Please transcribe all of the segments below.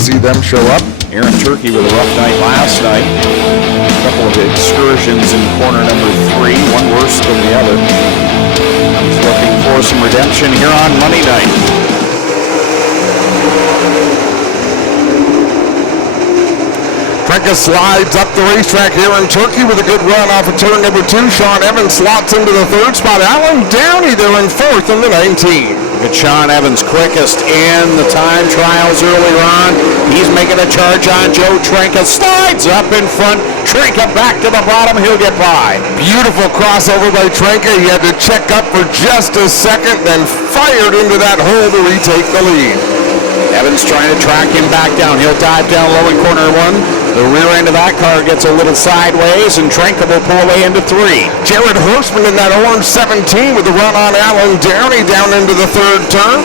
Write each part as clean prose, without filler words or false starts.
see them show up. Aaron Turkey with a rough night last night. A couple of excursions in corner number 3, one worse than the other. He's looking for some redemption here on Monday night. Trenka slides up the racetrack here in Turkey with a good run off of turn number 2. Sean Evans slots into the 3rd spot. Alan Downey there in 4th in the 19. Good Sean Evans, quickest in the time trials earlier on. He's making a charge on Joe Trenka. Slides up in front. Trenka back to the bottom. He'll get by. Beautiful crossover by Trenka. He had to check up for just a second, then fired into that hole to retake the lead. Evans trying to track him back down. He'll dive down low in corner 1. The rear end of that car gets a little sideways, and Trenka will pull away into 3. Jared Horseman in that orange 17 with a run on Alan Downey down into the 3rd turn.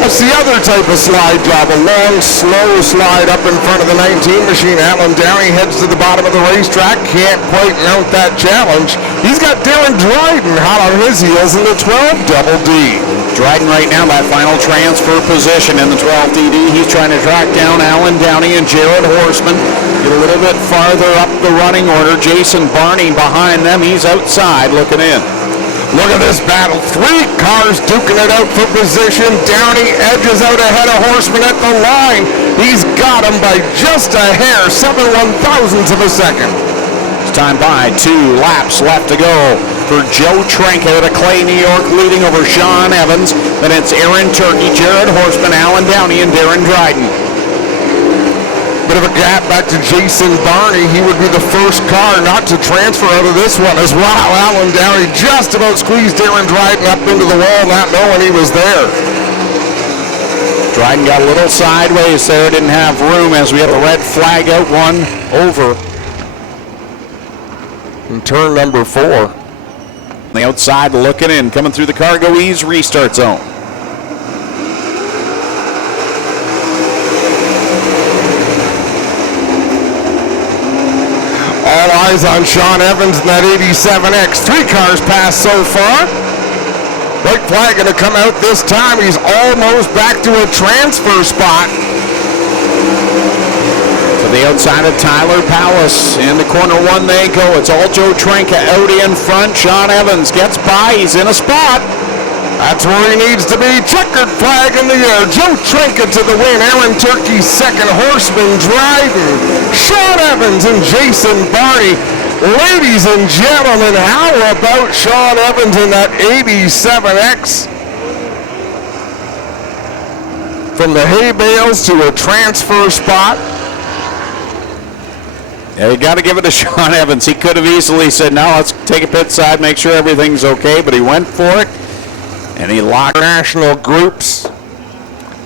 That's the other type of slide job, a long, slow slide up in front of the 19 machine. Alan Downey heads to the bottom of the racetrack, can't quite mount that challenge. He's got Darren Dryden hot on his heels in the 12 Double D. Dryden right now, that final transfer position in the 12 DD. He's trying to track down Alan Downey and Jared Horseman. Get a little bit farther up the running order. Jason Barney behind them. He's outside looking in. Look at this battle. 3 cars duking it out for position. Downey edges out ahead of Horseman at the line. He's got him by just a hair, 7/1000ths of a second. It's time by 2 laps left to go for Joe Trenka out of Clay, New York, leading over Sean Evans. Then it's Aaron Turkey, Jared Horseman, Alan Downey, and Darren Dryden. Bit of a gap back to Jason Barney. He would be the first car not to transfer out of this one as well. Alan Downey just about squeezed Darren Dryden up into the wall, not knowing he was there. Dryden got a little sideways there, didn't have room as we have a red flag out, 1 over. In turn number 4. The outside looking in, coming through the Cargo Ease restart zone. All eyes on Sean Evans in that 87X. 3 cars passed so far. White flag going to come out this time. He's almost back to a transfer spot. To the outside of Tyler Powis. Into corner 1 they go. It's all Joe Trenka out in front. Sean Evans gets by. He's in a spot. That's where he needs to be. Checkered flag in the air. Joe Trenka to the win. Aaron Turkey second. Horseman Dryden. Sean Evans and Jason Barney. Ladies and gentlemen, how about Sean Evans in that 87X? From the hay bales to a transfer spot. Yeah, you got to give it to Sean Evans. He could have easily said, no, let's take a pit side, make sure everything's okay, but he went for it, and he locked national groups.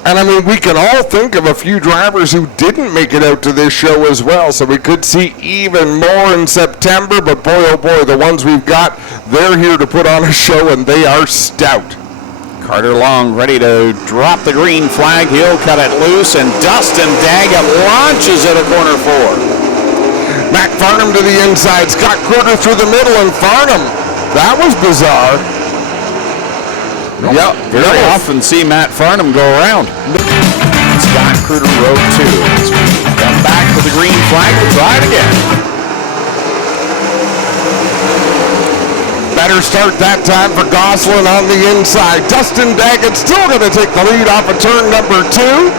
And I mean, we can all think of a few drivers who didn't make it out to this show as well, so we could see even more in September, but boy, oh boy, the ones we've got, they're here to put on a show, and they are stout. Carter Long ready to drop the green flag. He'll cut it loose, and Dustin Daggett launches it at corner 4. Matt Farnham to the inside. Scott Kruger through the middle, and Farnham. That was bizarre. Yep, very often see Matt Farnham go around. Scott Kruger road 2. Come back with the green flag. We'll try it again. Better start that time for Gosselin on the inside. Dustin Daggett still going to take the lead off of turn number 2.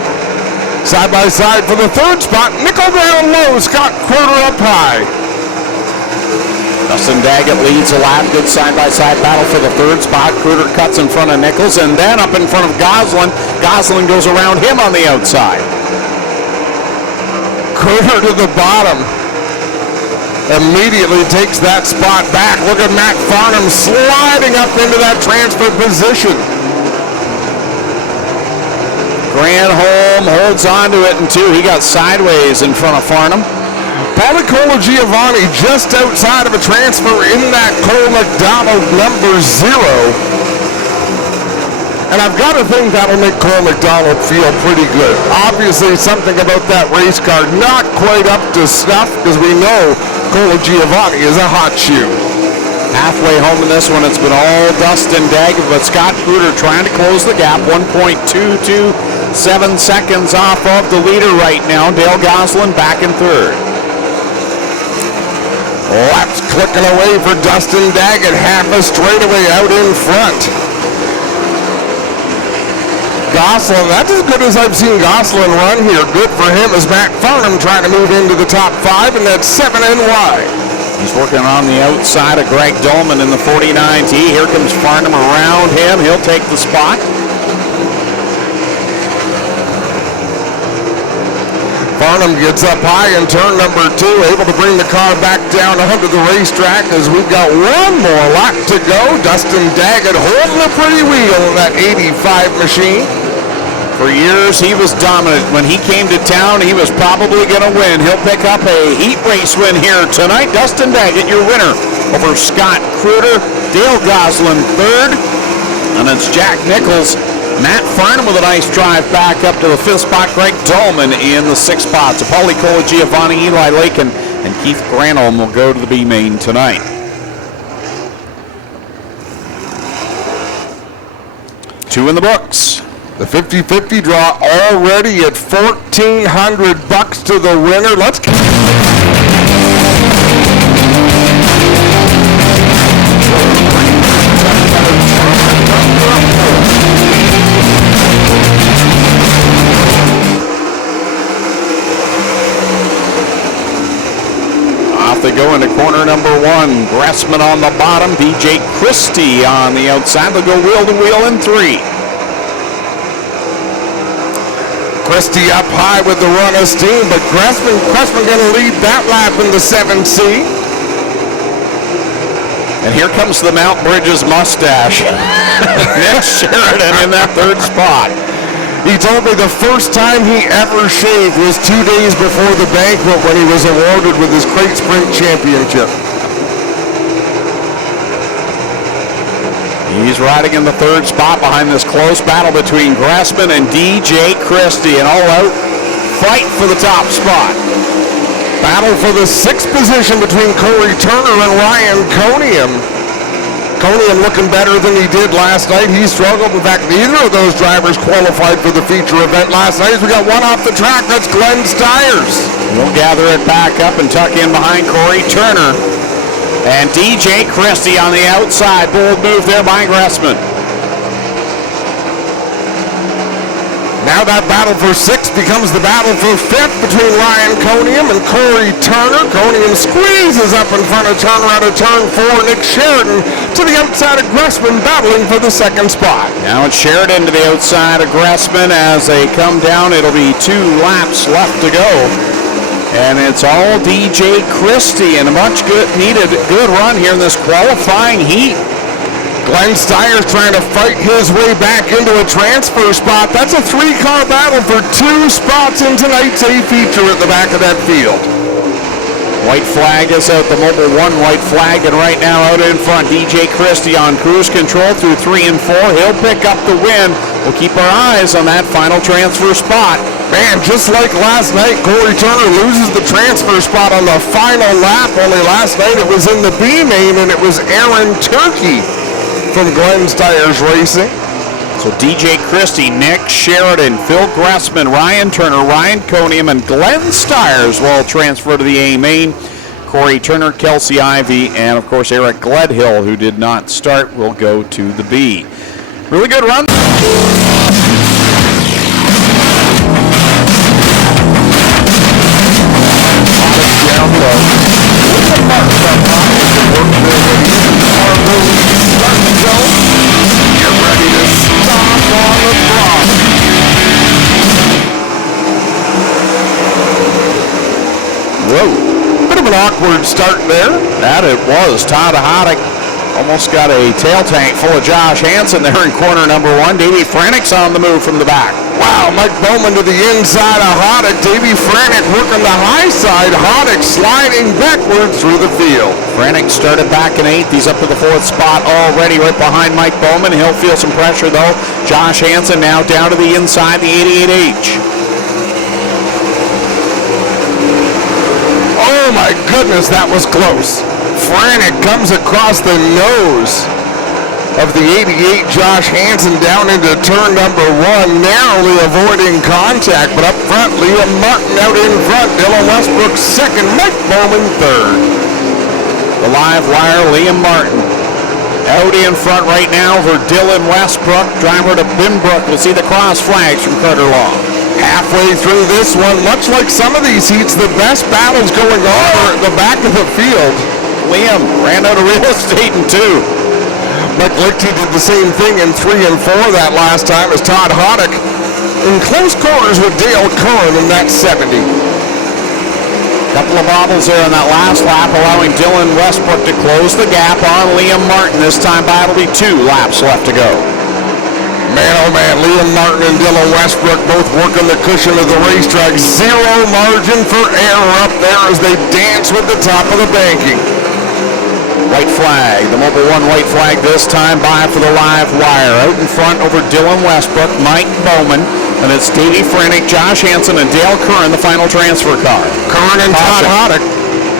Side by side for the 3rd spot. Nickel down low. Scott Kruger up high. Dustin Daggett leads a lap. Good side-by-side battle for the 3rd spot. Kruger cuts in front of Nichols, and then up in front of Gosselin. Gosselin goes around him on the outside. Kruger to the bottom. Immediately takes that spot back. Look at Matt Farnham sliding up into that transfer position. Granholm holds on to it in 2. He got sideways in front of Farnham. Paulicola Giovanni just outside of a transfer in that Cole McDonald number 0. And I've got to think that'll make Cole McDonald feel pretty good. Obviously, something about that race car not quite up to snuff, because we know Cole Giovanni is a hot shoe. Halfway home in this one, it's been all Dustin Daggett, but Scott Kruger trying to close the gap. 1.22 7 seconds off of the leader right now. Dale Goslin back in third. Laps clicking away for Dustin Daggett, half a straightaway out in front. Goslin, that's as good as I've seen Goslin run here. Good for him as Matt Farnham trying to move into the top 5, and that's 7 and wide. He's working on the outside of Greg Dolman in the 49T. Here comes Farnham around him. He'll take the spot. Farnham gets up high in turn number 2, able to bring the car back down onto the racetrack as we've got one more lap to go. Dustin Daggett holding a pretty wheel in that 85 machine. For years, he was dominant. When he came to town, he was probably going to win. He'll pick up a heat race win here tonight. Dustin Daggett, your winner over Scott Kruder. Dale Goslin third. And it's Jack Nichols. Matt Farnham with a nice drive back up to the 5th spot. Greg Dolman in the 6th spot. So Paulie Cole, Giovanni, Eli Lakin, and Keith Granholm will go to the B main tonight. Two in the books. The 50-50 draw already at $1,400 to the winner. Let's get off they go into corner number 1. Gressman on the bottom. DJ Christie on the outside. They'll go wheel to wheel in 3. Christie up high with the run of steam, but Gressman going to lead that lap in the 7C. And here comes the Mount Bridges mustache. Nick Sheridan in that 3rd spot. He told me the first time he ever shaved was 2 days before the banquet when he was awarded with his crate sprint championship. He's riding in the 3rd spot behind this close battle between Gressman and DJ Christie. An all-out fight for the top spot. Battle for the 6th position between Corey Turner and Ryan Coniam. Coniam looking better than he did last night. He struggled. In fact, neither of those drivers qualified for the feature event last night. We got one off the track. That's Glenn Stiers. We'll gather it back up and tuck in behind Corey Turner. And DJ Christie on the outside. Bold move there by Gressman. Now that battle for 6th becomes the battle for 5th between Ryan Coniam and Corey Turner. Coniam squeezes up in front of Turner out of turn 4. Nick Sheridan to the outside of Gressman battling for the 2nd spot. Now it's Sheridan to the outside of Gressman as they come down. It'll be 2 laps left to go. And it's all DJ Christie and a much needed good run here in this qualifying heat. Glenn Stiers trying to fight his way back into a transfer spot. That's a 3-car battle for 2 spots in tonight's A feature at the back of that field. White flag is out, the Mobile 1 white flag, and right now out in front, DJ Christie on cruise control through 3 and 4. He'll pick up the win. We'll keep our eyes on that final transfer spot. Man, just like last night, Corey Turner loses the transfer spot on the final lap. Only last night it was in the B main, and it was Aaron Turkey from Glenn Stiers Racing. So DJ Christie, Nick Sheridan, Phil Gressman, Ryan Turner, Ryan Coniam, and Glenn Stiers will transfer to the A main. Corey Turner, Kelsey Ivey, and of course Eric Gledhill, who did not start, will go to the B. Really good run. Down low. Get ready to stomp on the block. Whoa. Bit of an awkward start there. That it was. Todd Hoddick almost got a tail tank full of Josh Hansen there in corner number 1. Davey Franick's on the move from the back. Wow, Mike Bowman to the inside of Hoddick. Davey Franick working the high side. Hoddick sliding backwards through the field. Franick started back in 8th. He's up to the 4th spot already right behind Mike Bowman. He'll feel some pressure though. Josh Hansen now down to the inside, the 88H. Oh my goodness, that was close. Franick comes across the nose of the 88, Josh Hansen, down into turn number 1, narrowly avoiding contact, but up front, Liam Martin out in front, Dylan Westbrook second, Mike Bowman third. The live wire, Liam Martin out in front right now for Dylan Westbrook. Driver to Binbrook. We'll see the cross flags from Carter Law. Halfway through this one, much like some of these heats, the best battles going on are at the back of the field. Liam ran out of real estate in 2. Mike Lichty did the same thing in 3 and 4 that last time as Todd Hoddick in close quarters with Dale Curran in that 70. Couple of bobbles there in that last lap, allowing Dylan Westbrook to close the gap on Liam Martin. This time by it'll be 2 laps left to go. Man, oh man, Liam Martin and Dylan Westbrook both working the cushion of the racetrack. Zero margin for error up there as they dance with the top of the banking. White flag, the Mobil 1 white flag this time by for the live wire. Out in front over Dylan Westbrook, Mike Bowman, and it's Davey Frenick, Josh Hansen, and Dale Curran, the final transfer car. Curran and Todd Hoddick.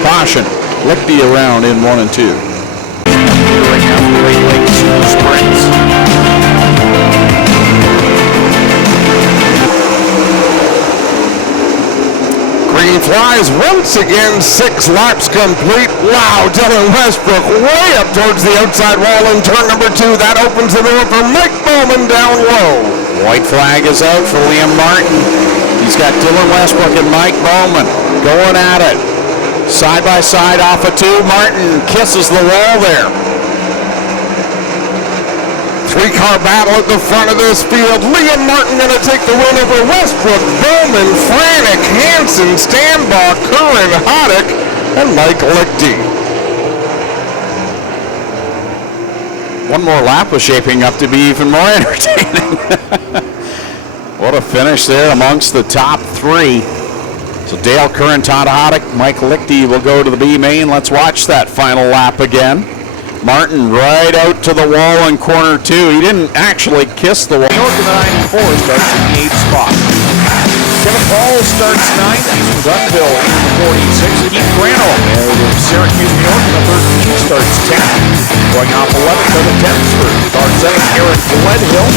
Caution, Lichty around in 1 and 2. Right now for the Great Lakes Sprints. Green flies once again, 6 laps complete. Wow, Dylan Westbrook way up towards the outside wall in turn number 2. That opens the door for Mike Bowman down low. White flag is out for Liam Martin. He's got Dylan Westbrook and Mike Bowman going at it. Side by side off of 2. Martin kisses the wall there. 3-car battle at the front of this field. Liam Martin going to take the win over Westbrook, Bowman, Franick, Hansen, Stanbaugh, Curran, Hoddick, and Mike Lichty. One more lap was shaping up to be even more entertaining. What a finish there amongst the top 3. So Dale Curran, Todd Hoddick, Mike Lichty will go to the B main. Let's watch that final lap again. Martin right out to the wall in corner 2. He didn't actually kiss the wall. York in the 94 starts in the 8th spot. Kevin Paul starts 9th. He's from Dunville in the 46. Keith Grano out of Syracuse, New York in the 13th starts 10th. Going off 11th to the 10th for car 7th, Eric Gledhill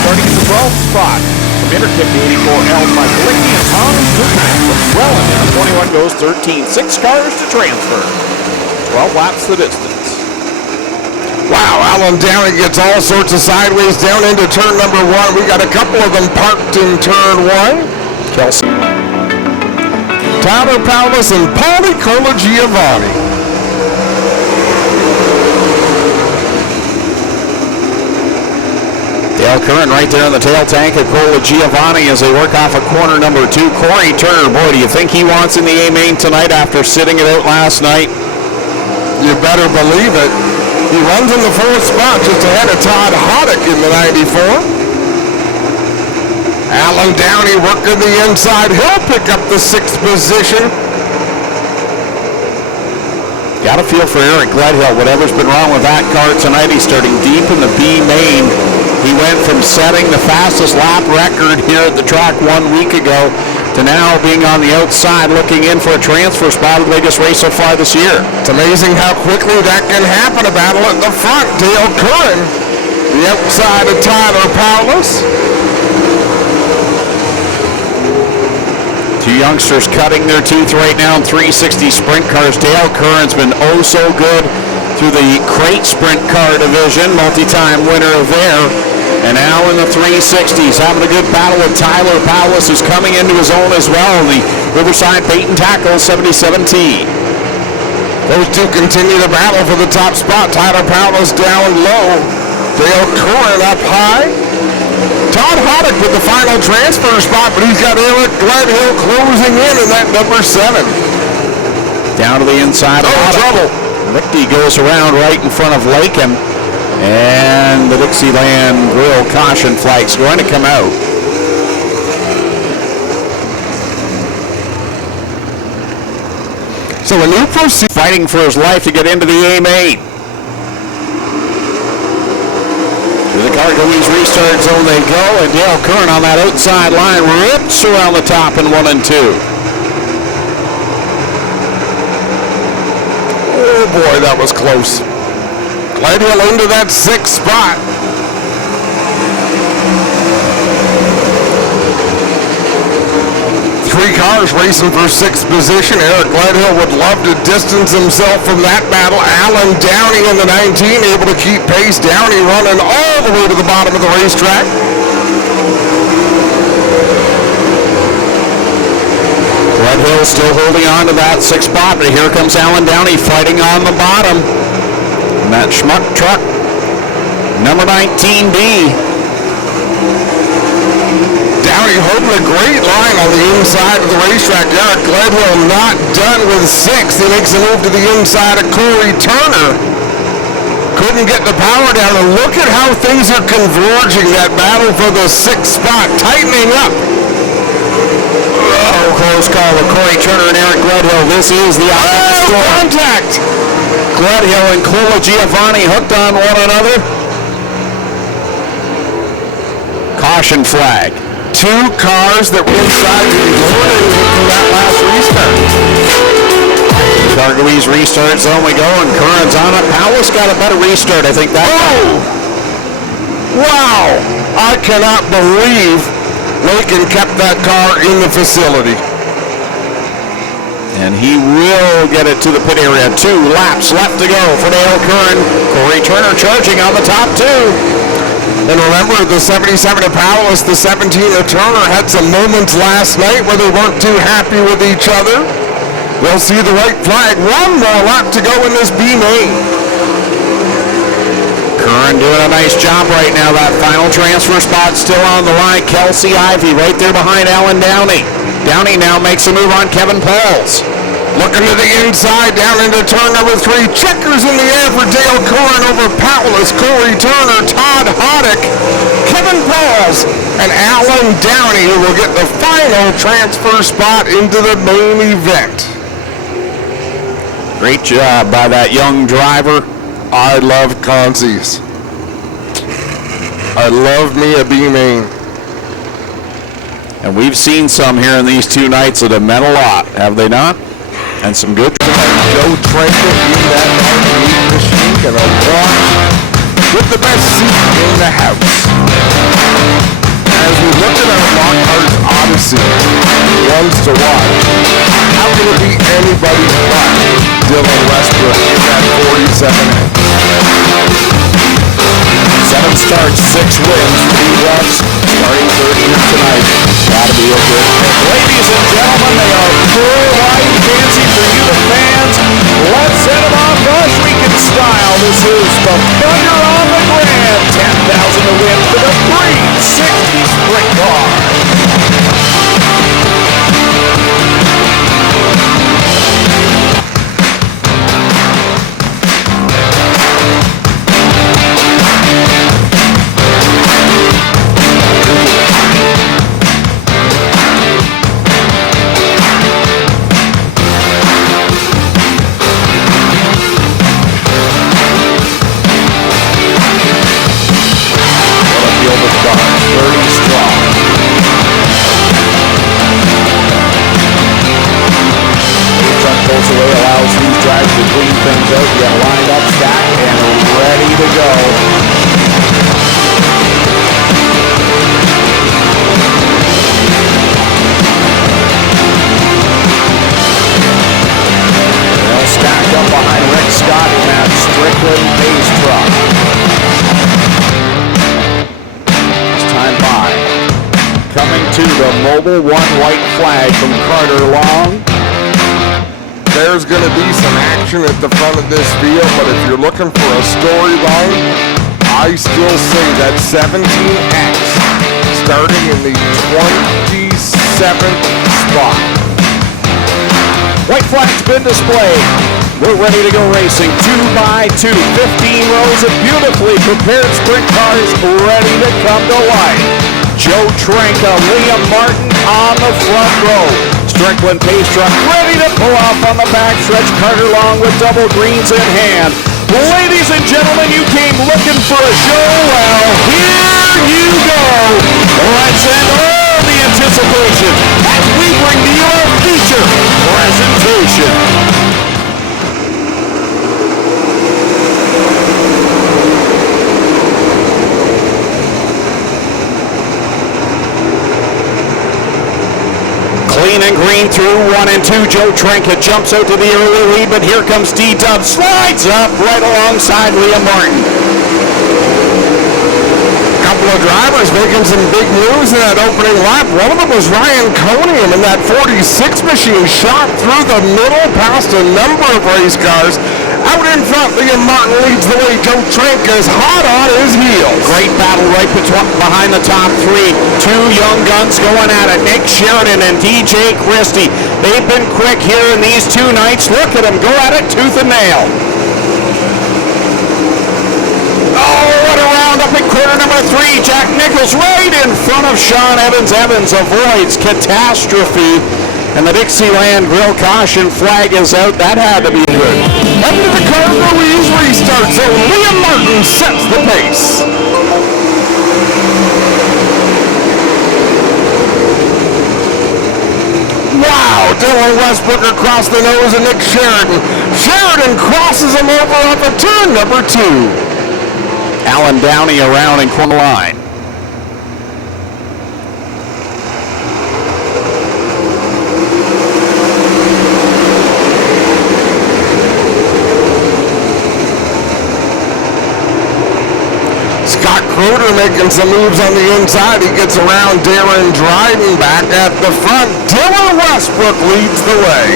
starting in the 12th spot. From Intertip to 84, L. Mike Lichty and Tom Goodman from Welland in the 21 goes 13th. 6 cars to transfer. 12 laps the distance. Wow, Alan Downey gets all sorts of sideways down into turn number 1. We got a couple of them parked in turn 1. Kelsey. Tyler Paulus and Paulie Colagiovanni. Dale Curran right there in the tail tank of Colagiovanni as they work off of corner number 2. Corey Turner, boy, do you think he wants in the A-main tonight after sitting it out last night? You better believe it. He runs in the 4th spot just ahead of Todd Hoddick in the 94. Alan Downey working the inside. He'll pick up the 6th position. Got a feel for Eric Gledhill. Whatever's been wrong with that car tonight, he's starting deep in the B main. He went from setting the fastest lap record here at the track 1 week ago to now being on the outside looking in for a transfer spot of the biggest race so far this year. It's amazing how quickly that can happen. A battle at the front. Dale Curran, the outside of Tyler Paulus. 2 youngsters cutting their teeth right now in 360 sprint cars. Dale Curran's been oh so good through the crate sprint car division, multi-time winner there. And now in the 360s, having a good battle with Tyler Paulus, who's coming into his own as well. The Riverside Bait and Tackle 77T. Those 2 continue to battle for the top spot. Tyler Paulus down low. Dale Curran up high. Todd Hoddick with the final transfer spot, but he's got Eric Gledhill closing in that number 7. Down to the inside. Oh, trouble. Lichty goes around right in front of Lakin. And the Dixieland Grill caution flag's going to come out. So a new proceed fighting for his life to get into the A-main. To the Cargoese restart zone they go, and Dale Curran on that outside line rips around the top in 1 and 2. Oh boy, that was close. Gledhill into that 6th spot. Three cars racing for 6th position. Eric Gledhill would love to distance himself from that battle. Alan Downey in the 19, able to keep pace. Downey running all the way to the bottom of the racetrack. Gledhill still holding on to that 6th spot, but here comes Alan Downey fighting on the bottom. And that Schmuck truck, number 19D. Downey holding a great line on the inside of the racetrack. Eric Gledhill not done with 6th. He makes a move to the inside of Corey Turner. Couldn't get the power down, and look at how things are converging. That battle for the 6th spot, tightening up. Oh, close call with Corey Turner and Eric Gledhill. This is the contact. Gledhill and Cola Giovanni hooked on one another. Caution flag. Two cars that were inside to be eliminated for that last restart. Dargawee's restart zone we go, and Curran's on it. Powell's got a better restart, I think. Wow! I cannot believe Lincoln kept that car in the facility. And he will get it to the pit area. 2 laps left to go for Dale Curran. Corey Turner charging on the top 2. And remember, the 77 of Powell's, the 17 of Turner had some moments last night where they weren't too happy with each other. We'll see the white flag. One more lap to go in this B main. Curran doing a nice job right now. That final transfer spot still on the line. Kelsey Ivey right there behind Alan Downey. Downey now makes a move on Kevin Pauls. Looking to the inside, down into turn number 3. Checkers in the air for Dale Curran over Powell's, Corey Turner, Todd Hoddick, Kevin Pauls, and Alan Downey, who will get the final transfer spot into the main event. Great job by that young driver. I love Conzies. I love me a B main. And we've seen some here in these 2 nights that have meant a lot, have they not? And some good. Joe Tranquil in that arcade machine, gonna watch with the best seat in the house. As we look at our Lockhart's Odyssey, ones to watch, how can it be anybody but Dylan Westbrook in that 47A? 7 starts, 6 wins, 3 runs, starting 30 here tonight. Gotta be a good pick. Ladies and gentlemen, they are full wide fancy for you, the fans. Let's set them off Ohsweken style. This is the Thunder on the Grand. 10,000 to win for the 360 sprint car. Allows these drivers to clean things out, get lined up, stacked, and ready to go. They'll stack up behind Rick Scott in that Strickland pace truck. This time by. Coming to the Mobile 1 white flag from Carter Long. There's going to be some action at the front of this field, but if you're looking for a storyline, I still say that 17X starting in the 27th spot. White flag's been displayed. We're ready to go racing. 2 by 2, 15 rows of beautifully prepared sprint cars ready to come to life. Joe Tranka, Liam Martin on the front row. Strickland pace truck ready to pull off on the backstretch. Carter Long with double greens in hand. Ladies and gentlemen, you came looking for a show. Well, here you go. Let's end all the anticipation as we bring to you our feature presentation. Clean and green through 1 and 2. Joe Trinket jumps out to the early lead, but here comes D-Dub. Slides up right alongside Liam Martin. Couple of drivers making some big moves in that opening lap. One of them was Ryan Conium in that 46 machine, shot through the middle past a number of race cars. Out in front, Liam Martin leads the way. Joe Trinket is hot on his heels. Great battle right behind the top three. Two young guns going at it. Nick Sheridan and DJ Christie. They've been quick here in these 2 nights. Look at them go at it tooth and nail. Oh, what a round up in quarter number 3. Jack Nichols right in front of Sean Evans. Evans avoids catastrophe. And the Dixieland Grill caution flag is out. That had to be good. Up to the car, Ruiz restart zone. Liam Martin sets the pace. Wow, Dylan Westbrook across the nose of Nick Sheridan. Sheridan crosses him over off of turn number 2. Alan Downey around in corner line. Scott Kruder making some moves on the inside. He gets around Darren Dryden back at the front. Dylan Westbrook leads the way.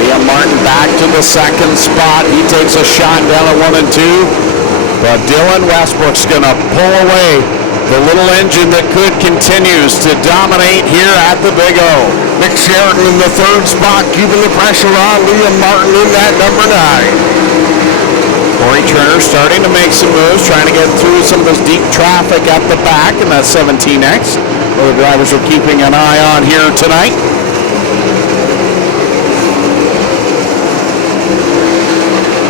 Liam Martin back to the second spot. He takes a shot down at 1 and 2. But Dylan Westbrook's going to pull away. The little engine that could continues to dominate here at the Big O. Nick Sheridan in the third spot, keeping the pressure on Liam Martin in that number 9. Corey Turner starting to make some moves, trying to get through some of this deep traffic at the back in that 17X. Well, the drivers are keeping an eye on here tonight.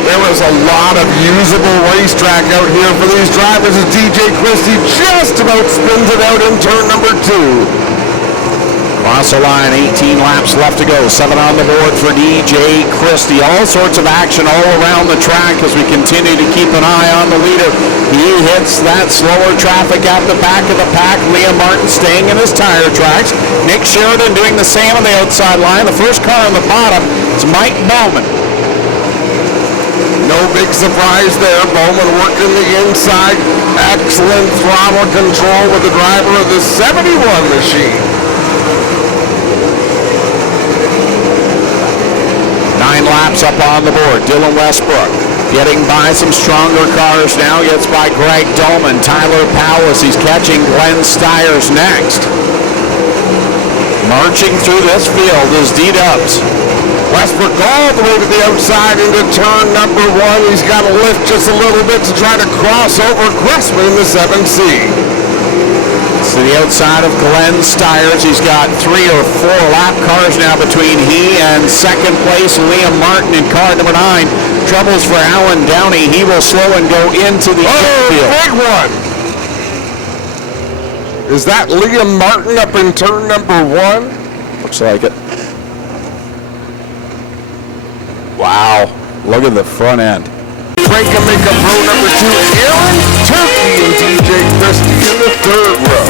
There was a lot of usable racetrack out here for these drivers as DJ Christie just about spins it out in turn number 2. Across the line, 18 laps left to go. 7 on the board for DJ Christie. All sorts of action all around the track as we continue to keep an eye on the leader. He hits that slower traffic at the back of the pack. Liam Martin staying in his tire tracks. Nick Sheridan doing the same on the outside line. The first car on the bottom is Mike Bowman. No big surprise there. Bowman working the inside. Excellent throttle control with the driver of the 71 machine. 9 laps up on the board. Dylan Westbrook getting by some stronger cars now. Gets by Greg Dolman. Tyler Powell as he's catching Glenn Stiers next. Marching through this field is D-Dubs. Westbrook all the way to the outside into turn number 1. He's got to lift just a little bit to try to cross over Cressman in the 7C. To the outside of Glenn Stiers. He's got 3 or 4 lap cars now between he and second place Liam Martin in car number 9. Troubles for Alan Downey. He will slow and go into the infield. Big one. Is that Liam Martin up in turn number 1? Looks like it. Wow. Look at the front end. Frank can make up row number 2. Aaron Turkey and DJ Christie in the third row.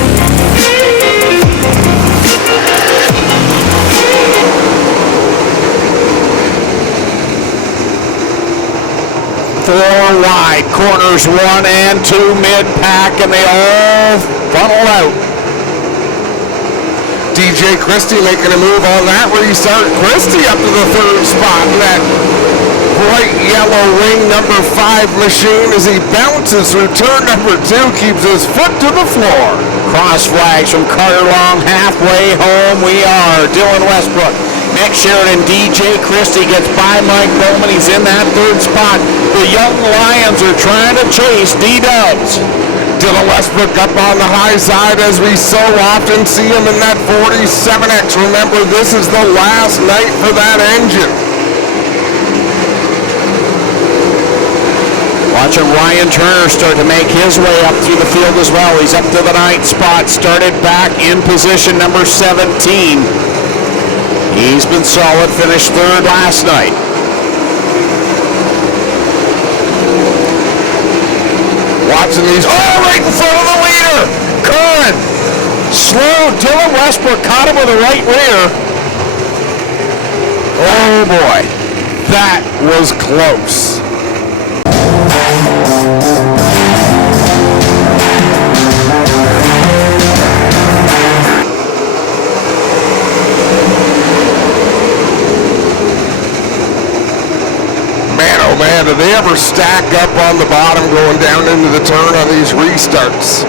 4 wide, corners 1 and 2, mid-pack, and they all funnel out. DJ Christie making a move on that restart. Christie up to the third spot in that bright yellow wing number 5 machine as he bounces through turn number 2, keeps his foot to the floor. Cross flags from Carter Long, halfway home we are. Dylan Westbrook, Nick Sheridan, DJ Christie gets by Mike Bowman. He's in that third spot. The young Lions are trying to chase D-Dubs. Dylan Westbrook up on the high side as we so often see him in that 47X. Remember, this is the last night for that engine. Watching Ryan Turner start to make his way up through the field as well. He's up to the 9th spot, started back in position number 17. He's been solid, finished 3rd last night. Watching these, right in front of the leader. Curran slow. Dylan Westbrook caught him with the right rear. Oh boy, that was close. Man, oh man, do they ever stack up on the bottom going down into the turn on these restarts.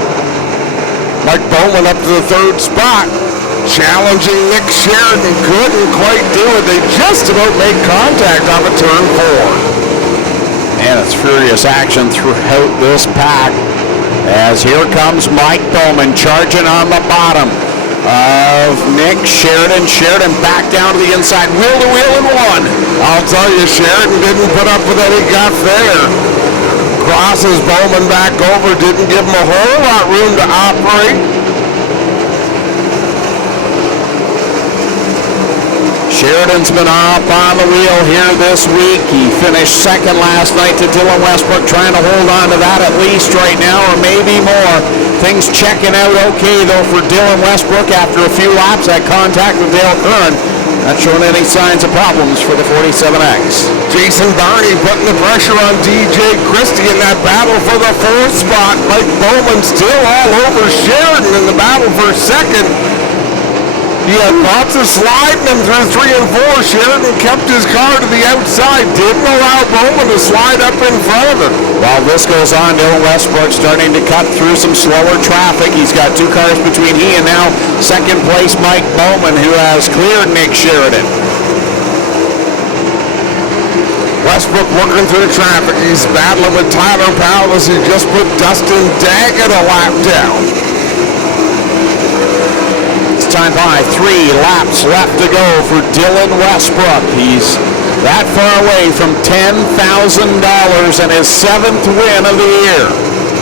Mike Bowman up to the third spot. Challenging Nick Sheridan, couldn't quite do it. They just about made contact on a turn 4. And it's furious action throughout this pack as here comes Mike Bowman charging on the bottom of Nick Sheridan. Sheridan back down to the inside, wheel to wheel in one. I'll tell you, Sheridan didn't put up with any guff there. Crosses Bowman back over, didn't give him a whole lot room to operate. Sheridan's been up on the wheel here this week. He finished second last night to Dylan Westbrook, trying to hold on to that at least right now, or maybe more. Things checking out okay, though, for Dylan Westbrook after a few laps. That contact with Dale Curran, not showing any signs of problems for the 47X. Jason Barney putting the pressure on DJ Christie in that battle for the 4th spot. Mike Bowman still all over Sheridan in the battle for second. He had lots of sliding him through 3 and 4. Sheridan kept his car to the outside, didn't allow Bowman to slide up in front of him. While this goes on, Dylan Westbrook starting to cut through some slower traffic. He's got 2 cars between he and now second place Mike Bowman, who has cleared Nick Sheridan. Westbrook working through traffic. He's battling with Tyler Powell as he just put Dustin Daggett a lap down. Time by 3 laps left to go for Dylan Westbrook. He's that far away from $10,000 and his 7th win of the year.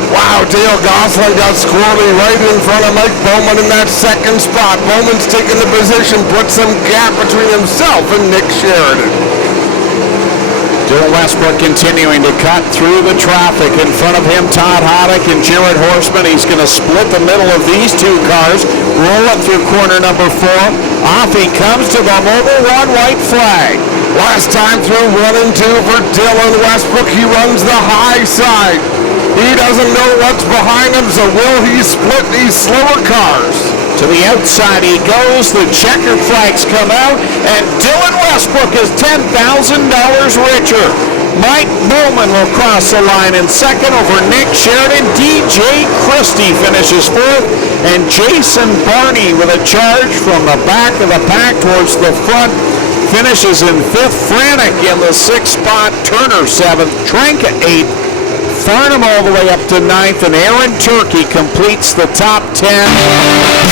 Wow, Dale Gosselin got squirrely right in front of Mike Bowman in that second spot. Bowman's taking the position, put some gap between himself and Nick Sheridan. Dylan Westbrook continuing to cut through the traffic. In front of him, Todd Hoddick and Jared Horseman. He's going to split the middle of these 2 cars, roll up through corner number 4. Off he comes to the Mobil 1 white flag. Last time through 1 and 2 for Dylan Westbrook. He runs the high side. He doesn't know what's behind him, so will he split these slower cars? To the outside he goes, the checkered flags come out, and Dylan Westbrook is $10,000 richer. Mike Bowman will cross the line in second over Nick Sheridan. DJ Christie finishes 4th, and Jason Barney with a charge from the back of the pack towards the front finishes in 5th. Franek in the 6th spot, Turner 7th, Tranka 8th. Farnham all the way up to 9th, and Aaron Turkey completes the top 10.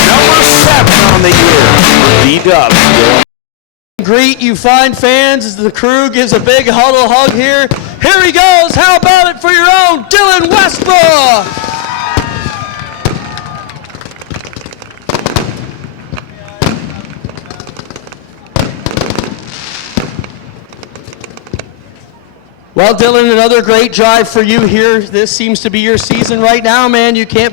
Number 7 on the year, B-Dubs. Greet you fine fans as the crew gives a big huddle hug here. Here he goes. How about it for your own Dylan Westbrook? Well, Dylan, another great drive for you here. This seems to be your season right now, man. You can't